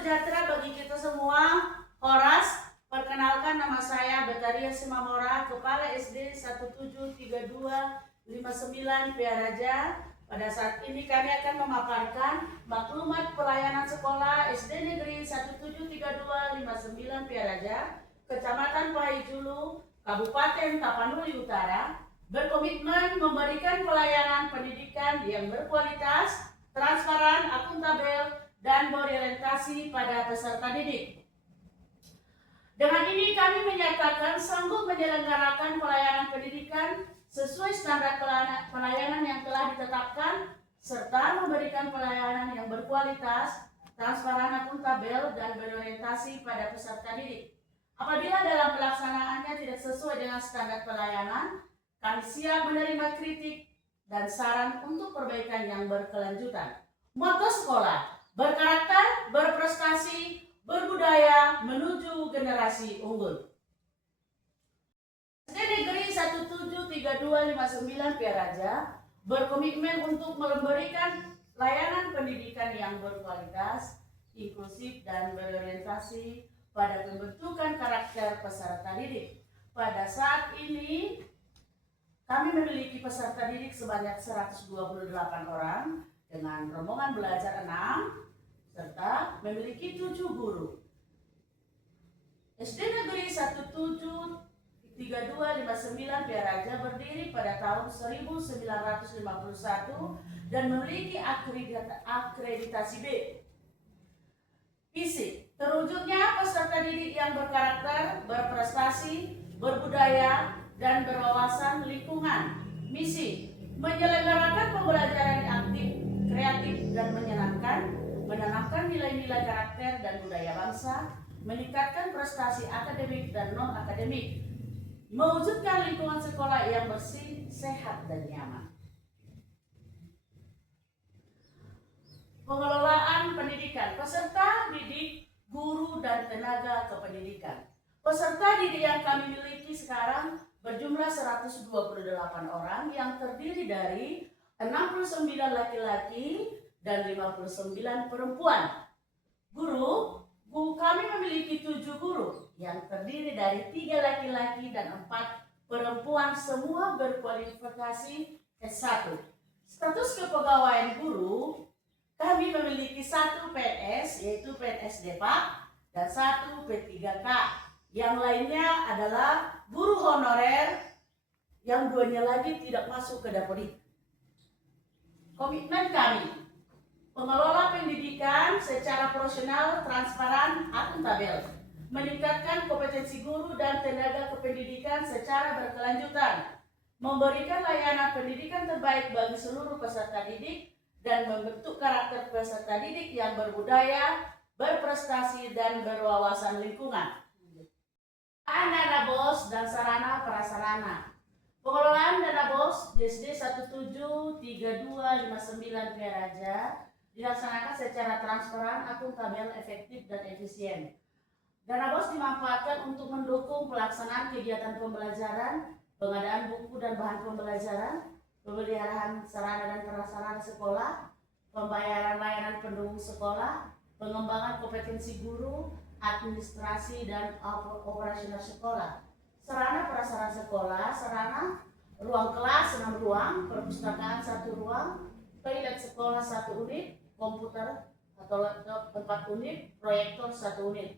sejahtera bagi kita semua. Horas, perkenalkan nama saya Betaria Simamora, Kepala SD 173259 Piaraja. Pada saat ini kami akan memaparkan maklumat pelayanan sekolah SD Negeri 173259 Piaraja, Kecamatan Pahijulu, Kabupaten Tapanuli Utara, berkomitmen memberikan pelayanan pendidikan yang berkualitas, transparan, akuntabel, dan berorientasi pada peserta didik. Dengan ini kami menyatakan sanggup menyelenggarakan pelayanan pendidikan sesuai standar pelayanan yang telah ditetapkan, serta memberikan pelayanan yang berkualitas, transparan, akuntabel, dan berorientasi pada peserta didik. Apabila dalam pelaksanaannya tidak sesuai dengan standar pelayanan, kami siap menerima kritik dan saran untuk perbaikan yang berkelanjutan. Moto sekolah: berkarakter, berprestasi, berbudaya, menuju generasi unggul. SD Negeri 173259 Piaraja berkomitmen untuk memberikan layanan pendidikan yang berkualitas, inklusif, dan berorientasi pada pembentukan karakter peserta didik. Pada saat ini, kami memiliki peserta didik sebanyak 128 orang dengan rombongan belajar 6 serta memiliki 7 guru. SD Negeri 173259 Piaraja berdiri pada tahun 1951 dan memiliki akreditasi B. Visi: terwujudnya peserta didik yang berkarakter, berprestasi, berbudaya, dan berwawasan lingkungan. Misi: menyelenggarakan pembelajaran yang aktif, kreatif, dan menyenangkan, menanamkan nilai-nilai karakter dan budaya bangsa, meningkatkan prestasi akademik dan non-akademik, mewujudkan lingkungan sekolah yang bersih, sehat, dan nyaman. Pengelolaan pendidikan peserta didik, guru, dan tenaga kependidikan. Peserta didik yang kami miliki sekarang berjumlah 128 orang yang terdiri dari 69 laki-laki dan 59 perempuan. Guru kami memiliki 7 guru yang terdiri dari 3 laki-laki dan 4 perempuan, semua berkualifikasi S1. Status kepegawaian guru, kami memiliki 1 PNS yaitu PNS Depak dan 1 P3K. Yang lainnya adalah guru honorer yang 2-nya lagi tidak masuk ke Dapodik. Komitmen kami: pengelola pendidikan secara profesional, transparan, akuntabel, meningkatkan kompetensi guru dan tenaga kependidikan secara berkelanjutan, memberikan layanan pendidikan terbaik bagi seluruh peserta didik, dan membentuk karakter peserta didik yang berbudaya, berprestasi, dan berwawasan lingkungan. Dana BOS dan sarana prasarana. Pengelolaan dana BOS di SD 173259 Piaraja dilaksanakan secara transparan, akuntabel, efektif, dan efisien. Dana BOS dimanfaatkan untuk mendukung pelaksanaan kegiatan pembelajaran, pengadaan buku dan bahan pembelajaran, pemeliharaan sarana dan prasarana sekolah, pembayaran layanan pendukung sekolah, pengembangan kompetensi guru, administrasi, dan operasional sekolah. Sarana prasarana sekolah: sarana ruang kelas 6 ruang, perpustakaan 1 ruang, toilet sekolah 1 unit, komputer atau laptop 4 unit, proyektor 1 unit.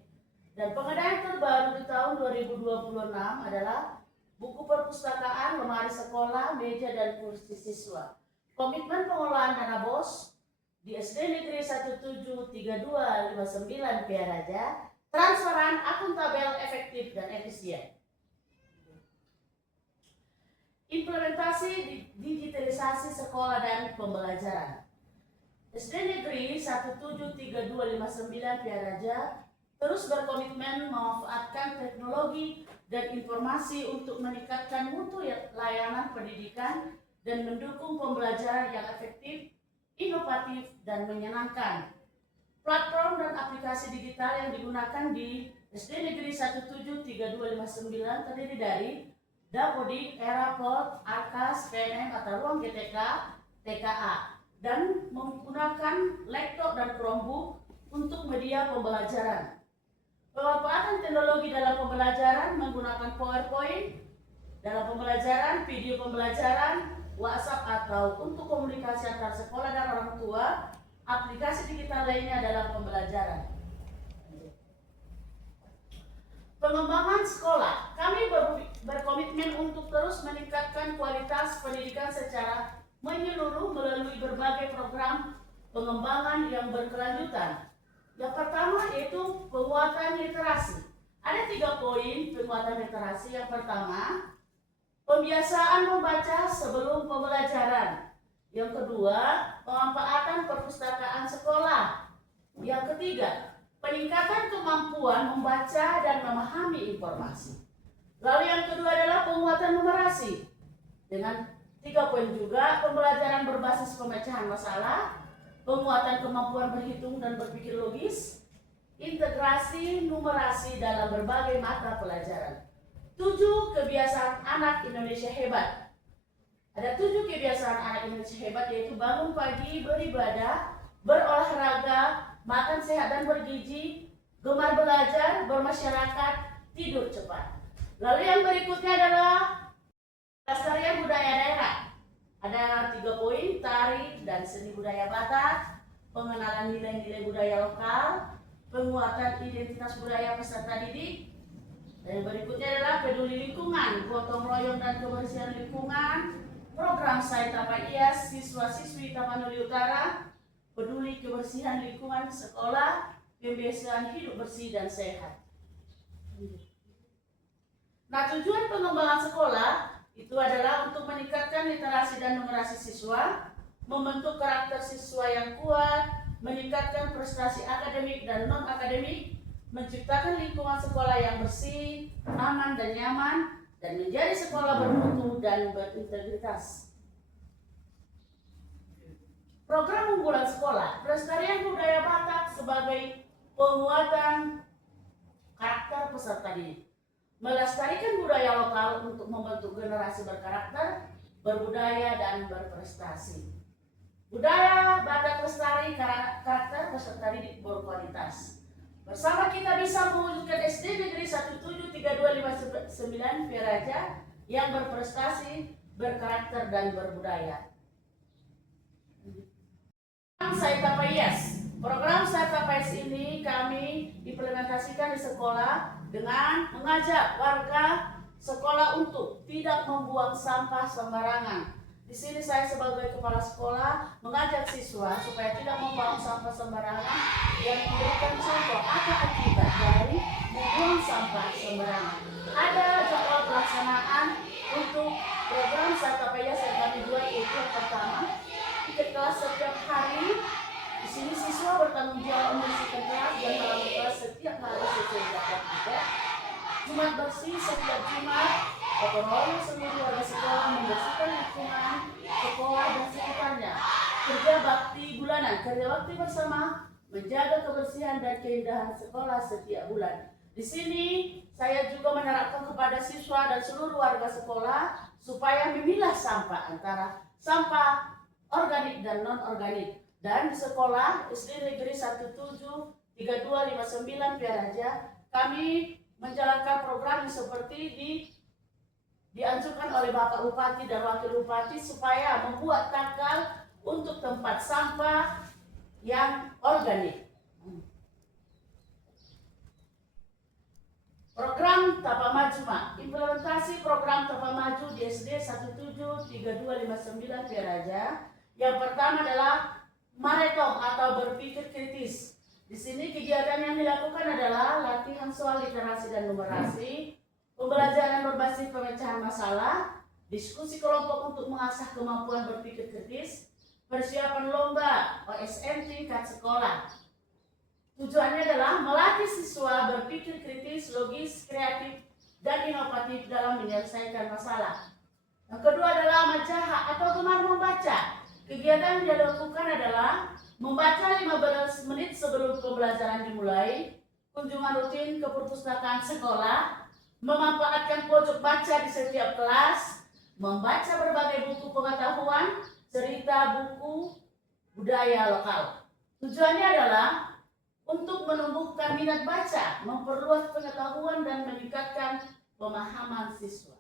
Dan pengadaan terbaru di tahun 2026 adalah buku perpustakaan, lemari sekolah, meja, dan kursi siswa. Komitmen pengelolaan dana BOS di SD Negeri 173259 Piaraja: transparan, akuntabel, efektif, dan efisien. Implementasi digitalisasi sekolah dan pembelajaran. SD Negeri 173259 Piaraja terus berkomitmen memanfaatkan teknologi dan informasi untuk meningkatkan mutu layanan pendidikan dan mendukung pembelajaran yang efektif, inovatif, dan menyenangkan. Platform dan aplikasi digital yang digunakan di SD Negeri 173259 terdiri dari Dapodik, Eraport, Arkas, PNM atau Ruang GTK, TKA, dan menggunakan laptop dan Chromebook untuk media pembelajaran. Pemanfaatan teknologi dalam pembelajaran menggunakan PowerPoint dalam pembelajaran, video pembelajaran, WhatsApp atau untuk komunikasi antar sekolah dan orang tua, aplikasi digital lainnya dalam pembelajaran. Pengembangan sekolah, kami berkomitmen untuk terus meningkatkan kualitas pendidikan secara menyeluruh melalui berbagai program pengembangan yang berkelanjutan. Yang pertama yaitu penguatan literasi. Ada 3 poin penguatan literasi. Yang pertama, pembiasaan membaca sebelum pembelajaran. Yang kedua, pemanfaatan perpustakaan sekolah. Yang ketiga, peningkatan kemampuan membaca dan memahami informasi. Lalu yang kedua adalah penguatan numerasi. Dengan 3 poin juga, pembelajaran berbasis pemecahan masalah, penguatan kemampuan berhitung dan berpikir logis, integrasi numerasi dalam berbagai mata pelajaran. 7 kebiasaan anak Indonesia hebat. Ada 7 kebiasaan anak Indonesia hebat, yaitu bangun pagi, beribadah, berolahraga, makan sehat dan bergizi, gemar belajar, bermasyarakat, tidur cepat. Lalu yang berikutnya adalah pelestarian budaya daerah. Ada 3 poin, tari dan seni budaya Batak, pengenalan nilai-nilai budaya lokal, penguatan identitas budaya peserta didik. Dan yang berikutnya adalah peduli lingkungan, gotong royong dan kebersihan lingkungan, program Saya Tapa IAS, siswa-siswi Tapanuli Utara, peduli kebersihan lingkungan sekolah, kebiasaan hidup bersih dan sehat. Nah, tujuan pengembangan sekolah itu adalah untuk meningkatkan literasi dan numerasi siswa, membentuk karakter siswa yang kuat, meningkatkan prestasi akademik dan non-akademik, menciptakan lingkungan sekolah yang bersih, aman dan nyaman, dan menjadi sekolah bermutu dan berintegritas. Program unggulan sekolah, pelestarian budaya Batak sebagai penguatan karakter peserta didik. Melestarikan budaya lokal untuk membentuk generasi berkarakter, berbudaya, dan berprestasi. Budaya Batak lestari, karakter peserta didik berkualitas. Bersama kita bisa mewujudkan SD Negeri 173259 Piaraja yang berprestasi, berkarakter, dan berbudaya. Saya Tapa IAS. Program Saya Tapa IAS ini kami implementasikan di sekolah dengan mengajak warga sekolah untuk tidak membuang sampah sembarangan. Di sini saya sebagai kepala sekolah mengajak siswa supaya tidak membuang sampah sembarangan yang memberikan contoh apa akibat dari membuang sampah sembarangan. Ada jadwal pelaksanaan untuk program Saya Tapa IAS yang kami buat, yaitu yang pertama, ikut kelas setiap hari. Di sini siswa bertanggung jawab membersihkan kelas dan halaman kelas setiap hari sesuai jadwal kita. Jumat bersih setiap Jumat, gotong royong seluruh warga sekolah membersihkan lingkungan sekolah dan sekitarnya. Kerja bakti bulanan, kerja bakti bersama menjaga kebersihan dan keindahan sekolah setiap bulan. Di sini saya juga menerapkan kepada siswa dan seluruh warga sekolah supaya memilah sampah antara sampah organik dan non-organik. Dan di sekolah SD Negeri 173259 Piaraja kami menjalankan program seperti dianjurkan oleh Bapak Bupati dan Wakil Bupati supaya membuat tanggal untuk tempat sampah yang organik. Program Tapa Maju, implementasi program Tapa Maju di SD 173259 Piaraja. Yang pertama adalah Maretong atau berpikir kritis. Di sini kegiatan yang dilakukan adalah latihan soal literasi dan numerasi, pembelajaran berbasis pemecahan masalah, diskusi kelompok untuk mengasah kemampuan berpikir kritis, persiapan lomba OSN tingkat sekolah. Tujuannya adalah melatih siswa berpikir kritis, logis, kreatif, dan inovatif dalam menyelesaikan masalah. Yang kedua adalah majaha atau gemar membaca. Kegiatan yang dilakukan adalah membaca 15 menit sebelum pembelajaran dimulai, kunjungan rutin ke perpustakaan sekolah, memanfaatkan pojok baca di setiap kelas, membaca berbagai buku pengetahuan, cerita, buku, budaya lokal. Tujuannya adalah untuk menumbuhkan minat baca, memperluas pengetahuan dan meningkatkan pemahaman siswa.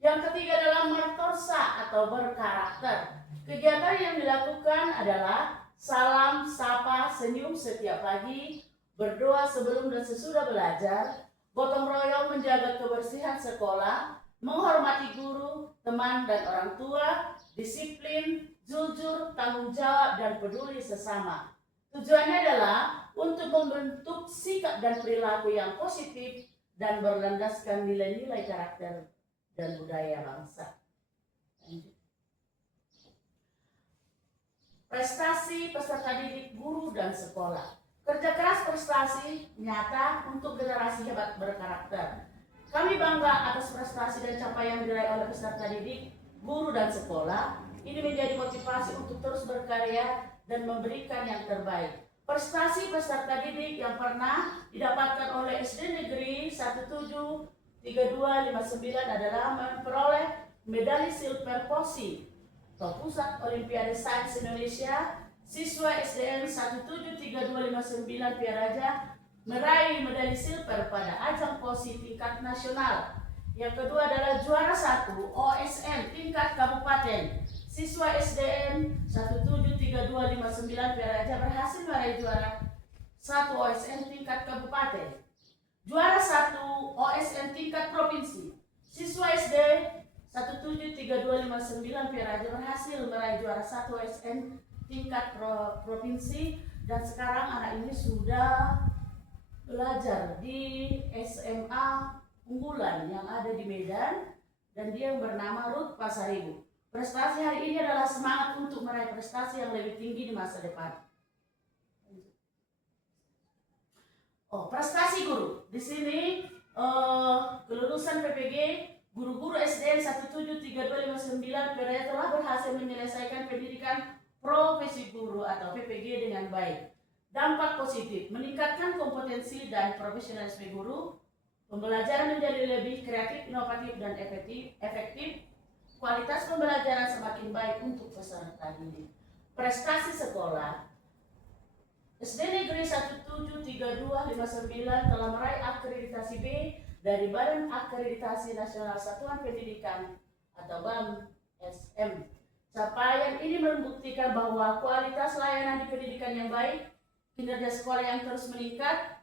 Yang ketiga adalah martorsa atau berkarakter. Kegiatan yang dilakukan adalah salam, sapa, senyum setiap pagi, berdoa sebelum dan sesudah belajar, gotong royong menjaga kebersihan sekolah, menghormati guru, teman dan orang tua, disiplin, jujur, tanggung jawab, dan peduli sesama. Tujuannya adalah untuk membentuk sikap dan perilaku yang positif dan berlandaskan nilai-nilai karakter dan budaya bangsa. Prestasi peserta didik guru dan sekolah. Kerja keras prestasi nyata untuk generasi hebat berkarakter. Kami bangga atas prestasi dan capaian yang diraih oleh peserta didik, guru dan sekolah. Ini menjadi motivasi untuk terus berkarya dan memberikan yang terbaik. Prestasi peserta didik yang pernah didapatkan oleh SD Negeri 173259 adalah memperoleh medali silver POSI atau Pusat Olimpiade Sains Indonesia. Siswa SDN 173259 Piaraja meraih medali silver pada ajang POSI tingkat nasional. Yang kedua adalah juara 1 OSN tingkat kabupaten. Siswa SDN 173259 Piaraja berhasil meraih juara 1 OSN tingkat kabupaten. Juara 1 OSN tingkat provinsi. Siswa SD 173259 Piaraja berhasil meraih juara 1 OSN tingkat provinsi, dan sekarang anak ini sudah belajar di SMA unggulan yang ada di Medan, dan dia yang bernama Ruth Pasaribu. Prestasi hari ini adalah semangat untuk meraih prestasi yang lebih tinggi di masa depan. Prestasi guru. Di sini kelulusan PPG guru-guru SDN 173259 Piaraja telah berhasil menyelesaikan pendidikan profesi guru atau PPG dengan baik. Dampak positif, meningkatkan kompetensi dan profesionalisme guru, pembelajaran menjadi lebih kreatif, inovatif, dan efektif. Kualitas pembelajaran semakin baik untuk peserta didik. Prestasi sekolah. SD Negeri 173259 telah meraih akreditasi B dari Badan Akreditasi Nasional Satuan Pendidikan atau BAM-SM. Capaian ini membuktikan bahwa kualitas layanan di pendidikan yang baik, kinerja sekolah yang terus meningkat,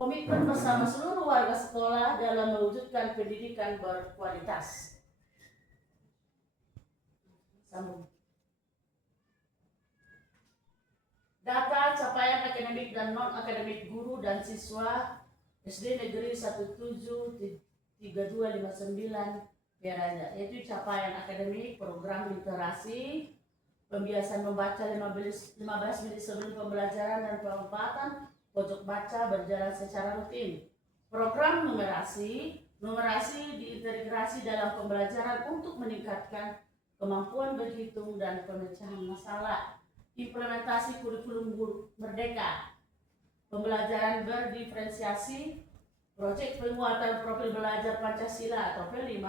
komitmen bersama seluruh warga sekolah dalam mewujudkan pendidikan berkualitas. Sambung. Data capaian akademik dan non-akademik guru dan siswa SD Negeri 173259 Piaraja, yaitu capaian akademik, program literasi, pembiasaan membaca 15 menit sebelum pembelajaran dan penempatan pojok baca berjalan secara rutin. Program numerasi diintegrasi dalam pembelajaran untuk meningkatkan kemampuan berhitung dan pemecahan masalah. Implementasi kurikulum merdeka, pembelajaran berdiferensiasi, proyek penguatan profil belajar Pancasila atau P5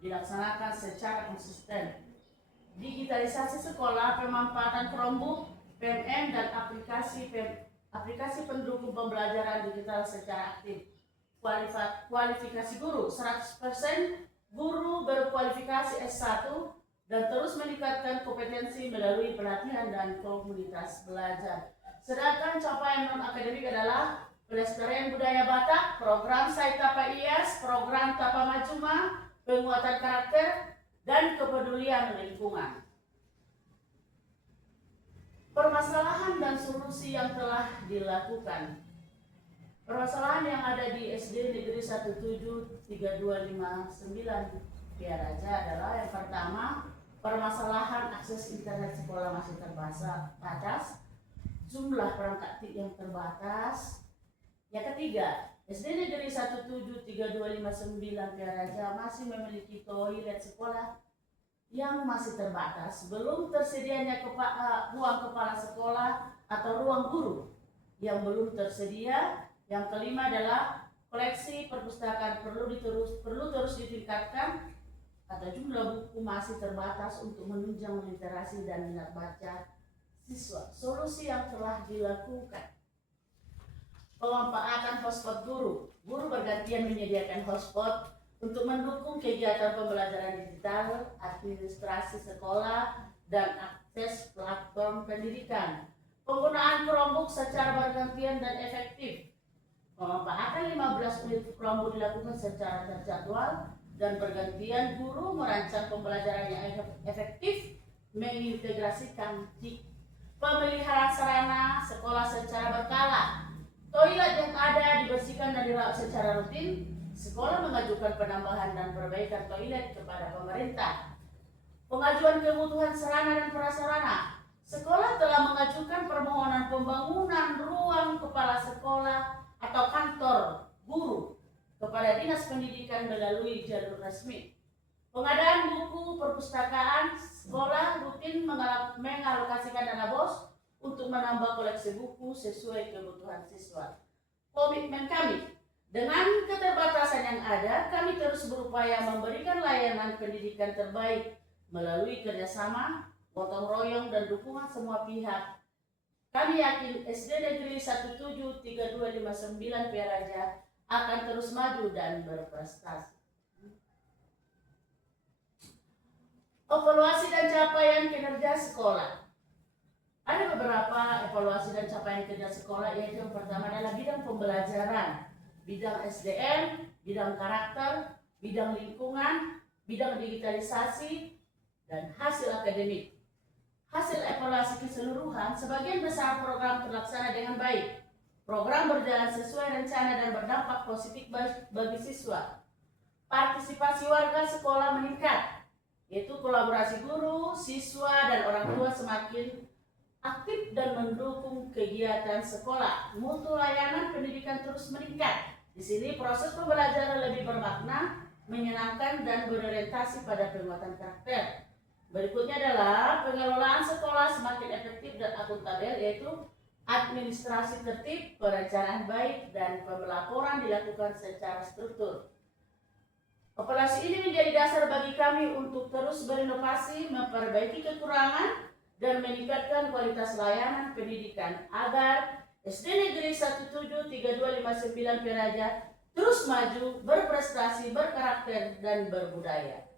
dilaksanakan secara konsisten. Digitalisasi sekolah, pemanfaatan Chromebook, PMM, dan aplikasi pendukung pembelajaran digital secara aktif. Kualifikasi guru, 100% guru berkualifikasi S1 dan terus meningkatkan kompetensi melalui pelatihan dan komunitas belajar. Sedangkan capaian non-akademik adalah pelestarian budaya Batak, program Saitapa IAS, program Tapa Majuma, penguatan karakter, dan kepedulian lingkungan. Permasalahan dan solusi yang telah dilakukan. Permasalahan yang ada di SD Negeri 173259 Piaraja adalah yang pertama, permasalahan akses internet sekolah masih terbatas, jumlah perangkat TIK yang terbatas. Yang ketiga, SD Negeri 173259 Piaraja masih memiliki toilet sekolah yang masih terbatas, belum tersedianya ruang kepala sekolah atau ruang guru yang belum tersedia. Yang kelima adalah koleksi perpustakaan perlu terus ditingkatkan atau jumlah buku masih terbatas untuk menunjang literasi dan minat baca siswa. Solusi yang telah dilakukan. Pemanfaatan hotspot guru. Guru bergantian menyediakan hotspot untuk mendukung kegiatan pembelajaran digital, administrasi sekolah, dan akses platform pendidikan. Penggunaan Chromebook secara bergantian dan efektif. Pemanfaatan 15 unit Chromebook dilakukan secara terjadwal dan bergantian. Guru merancang pembelajaran yang efektif, mengintegrasikan TIK. Pemeliharaan sarana sekolah secara berkala. Toilet yang ada dibersihkan dan dirawat secara rutin. Sekolah mengajukan penambahan dan perbaikan toilet kepada pemerintah. Pengajuan kebutuhan sarana dan prasarana. Sekolah telah mengajukan permohonan pembangunan ruang kepala sekolah atau kantor guru kepada Dinas Pendidikan melalui jalur resmi. Pengadaan buku perpustakaan. Sekolah rutin mengalokasikan dana BOS untuk menambah koleksi buku sesuai kebutuhan siswa. Komitmen kami, dengan keterbatasan yang ada, kami terus berupaya memberikan layanan pendidikan terbaik melalui kerjasama, gotong royong, dan dukungan semua pihak. Kami yakin SD Negeri 173259 Piaraja akan terus maju dan berprestasi. Evaluasi dan capaian kinerja sekolah. Ada beberapa evaluasi dan capaian kinerja sekolah, yaitu yang pertama adalah bidang pembelajaran, bidang SDM, bidang karakter, bidang lingkungan, bidang digitalisasi, dan hasil akademik. Hasil evaluasi keseluruhan, sebagian besar program terlaksana dengan baik. Program berjalan sesuai rencana dan berdampak positif bagi siswa. Partisipasi warga sekolah meningkat, yaitu kolaborasi guru, siswa, dan orang tua semakin aktif dan mendukung kegiatan sekolah. Mutu layanan pendidikan terus meningkat. Di sini proses pembelajaran lebih bermakna, menyenangkan, dan berorientasi pada penguatan karakter. Berikutnya adalah pengelolaan sekolah semakin efektif dan akuntabel, yaitu administrasi tertib, perencanaan baik, dan pelaporan dilakukan secara struktur. Evaluasi ini menjadi dasar bagi kami untuk terus berinovasi, memperbaiki kekurangan, dan meningkatkan kualitas layanan pendidikan agar SD Negeri 173259 Piaraja terus maju, berprestasi, berkarakter, dan berbudaya.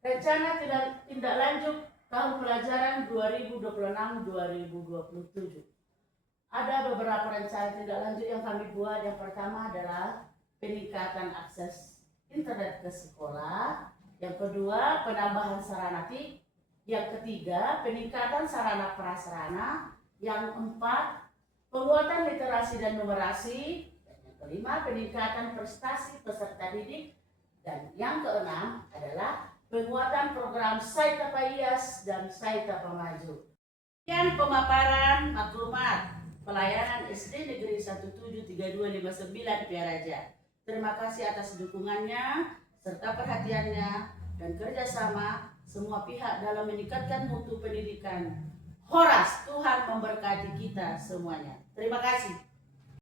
Rencana tindak lanjut tahun pelajaran 2026-2027. Ada beberapa rencana tindak lanjut yang kami buat. Yang pertama adalah peningkatan akses internet ke sekolah. Yang kedua, penambahan sarana TIK. Yang ketiga, peningkatan sarana prasarana. Yang keempat, penguatan literasi dan numerasi. Dan yang kelima, peningkatan prestasi peserta didik. Dan yang keenam adalah penguatan program Saita Paias dan Saita Pemaju. Sekian pemaparan maklumat pelayanan SD Negeri 173259 Piaraja. Terima kasih atas dukungannya serta perhatiannya dan kerjasama semua pihak dalam meningkatkan mutu pendidikan. Horas, Tuhan memberkati kita semuanya. Terima kasih.